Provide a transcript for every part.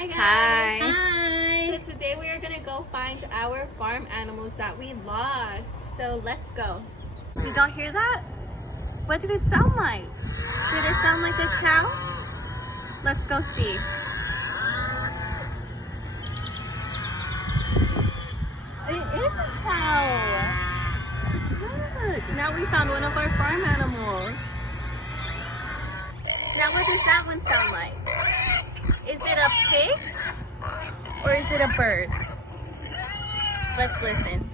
Hi guys. Hi. So today we are gonna go find our farm animals that we lost. So let's go. Did y'all hear that? What did it sound like? Did it sound like a cow? Let's go see. It is a cow. Look, now we found one of our farm animals. Now what does that one sound like? Is it a pig or is it a bird? Let's listen.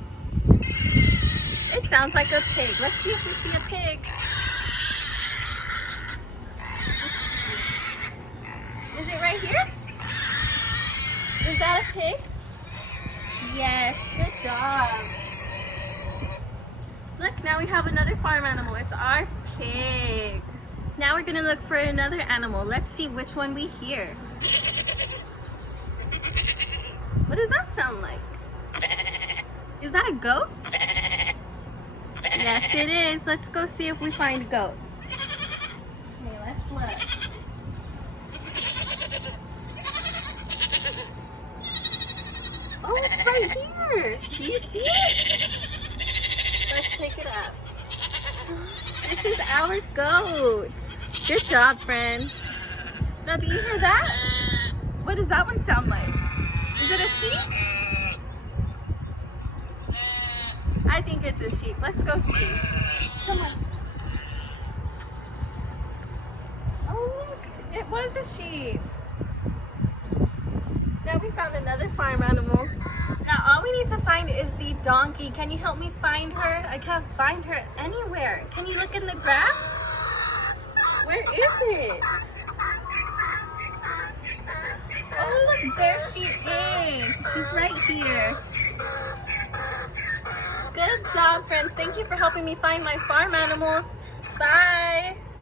It sounds like a pig. Let's see if we see a pig. Is it right here? Is that a pig? Yes, good job. Look, now we have another farm animal. It's our pig. Now we're gonna look for another animal. Let's see which one we hear. What does that sound like? Is that a goat? Yes, it is. Let's go see if we find a goat. Okay, let's look. Oh, it's right here. Do you see it? Let's pick it up. This is our goat. Good job, friend. Now, do you hear that? What does that one sound like? Is it a sheep? I think it's a sheep. Let's go see. Come on. Oh, look. It was a sheep. Now we found another farm animal. Now all we need to find is the donkey. Can you help me find her? I can't find her anywhere. Can you look in the grass? Where is it? Oh, look, there she is. She's right here. Good job, friends. Thank you for helping me find my farm animals. Bye.